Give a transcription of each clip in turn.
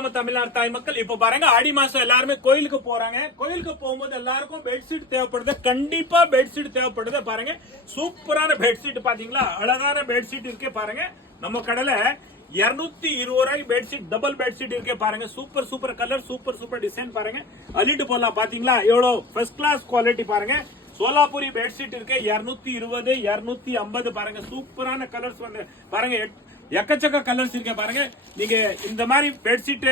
நம்ம தமிழ்நாடு தாய் மக்கள். இப்ப பாருங்க ஆடி மாசம் எல்லாருமே கோயிலுக்கு போறாங்க. கோயிலுக்கு போகும்போது எல்லாருக்கும் பெட்ஷீட் தேவைப்படுது. கண்டிப்பா பெட்ஷீட் தேவைப்படுது. பாருங்க சூப்பரான பெட்ஷீட் பாத்தீங்களா, அழகான பெட்ஷீட் இருக்கே பாருங்க. நம்ம கடையில 220 ரூபாய் பெட்ஷீட், டபுள் பெட்ஷீட் இருக்கே பாருங்க. Super super colour, super super design பாருங்க. அள்ளிட்டு போடலாம். பாத்தீங்களா எவ்வளவு ஃபர்ஸ்ட் கிளாஸ் குவாலிட்டி பாருங்க. சோலாபுரி பெட்ஷீட் இருக்கு 220 250 பாருங்க. சூப்பரான கலர்ஸ் வந்து பாருங்க, எக்கச்சக்க கலர்ஸ் இருக்க பாருங்க. நீங்க இந்த மாதிரி பெட்ஷீட்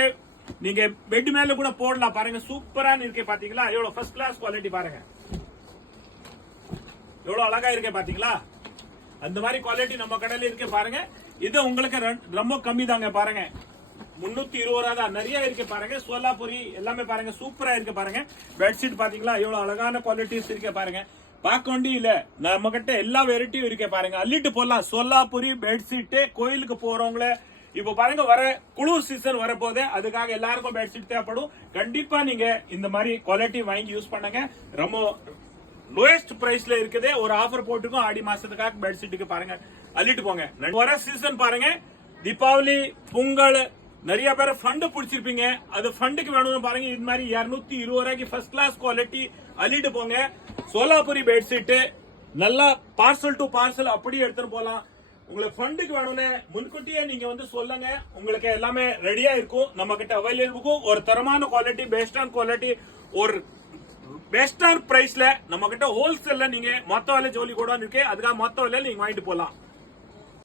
நீங்க பெட் மேல கூட போடலாம் பாருங்க. சூப்பரான இருக்கே பாத்தீங்களா, எவ்வளவு ஃபர்ஸ்ட் கிளாஸ் குவாலிட்டி பாருங்க. எவ்வளவு அழகா இருக்கே பாத்தீங்களா. அந்த மாதிரி குவாலிட்டி நம்ம கடையில இருக்கே பாருங்க. இது உங்களுக்கு ரொம்ப கம்மி தாங்க பாருங்க. 320 ரூபா தான். நிறைய இருக்கு பாருங்க. சோலாபுரி எல்லாமே பாருங்க சூப்பரா இருக்கு பாருங்க. பெட்ஷீட் பாத்தீங்களா எவ்வளவு அழகான குவாலிட்டிஸ் இருக்கு பாருங்க. பார்க்க வேண்டி இல்ல, நம்ம கிட்ட எல்லா வெரைட்டியும் இருக்கே பாருங்க. அள்ளிட்டு போடலாம். சோலாபுரி பெட்ஷீட் கோயிலுக்கு போறவங்கள இப்ப பாருங்க, வர குளிர் சீசன் வரப்போது, அதுக்காக எல்லாருக்கும் பெட்ஷீட் தேவைப்படும். கண்டிப்பா நீங்க இந்த மாதிரி குவாலிட்டி வாங்கி யூஸ் பண்ணுங்க. ரொம்ப லோயஸ்ட் பிரைஸ்ல இருக்குது. ஒரு ஆஃபர் போட்டுக்கும் ஆடி மாசத்துக்காக பெட்ஷீட்டுக்கு பாருங்க. அள்ளிட்டு போங்க. வர சீசன் பாருங்க, தீபாவளி பொங்கல் நிறைய பேர் ஃபண்ட் பிடிச்சிருப்பீங்க. அது ஃபண்டுக்கு வேணும்னு பாருங்க. இது மாதிரி 220 ரூபாய்க்கு ஃபர்ஸ்ட் கிளாஸ் குவாலிட்டி அள்ளிட்டு போங்க. சோலாபுரி பெட்ஷீட் நல்லா பார்சல் டு பார்சல் அப்படியே எடுத்துட்டு போலாம். உங்களுக்கு ஃபண்டுக்கு வேணும்னு முன்கூட்டியே நீங்க வந்து சொல்லுங்க, உங்களுக்கு எல்லாமே ரெடியா இருக்கும். நம்ம கிட்ட அவைலபிள் இருக்கும். ஒரு தரமான குவாலிட்டி, பெஸ்டான குவாலிட்டி, ஒரு பெஸ்டான பிரைஸ்ல நம்ம கிட்ட ஹோல்சேல்ல நீங்க மொத்த விலை ஜோலி கூட இருக்கு. அதுக்காக மொத்த விலையில நீங்க வாங்கிட்டு போலாம்.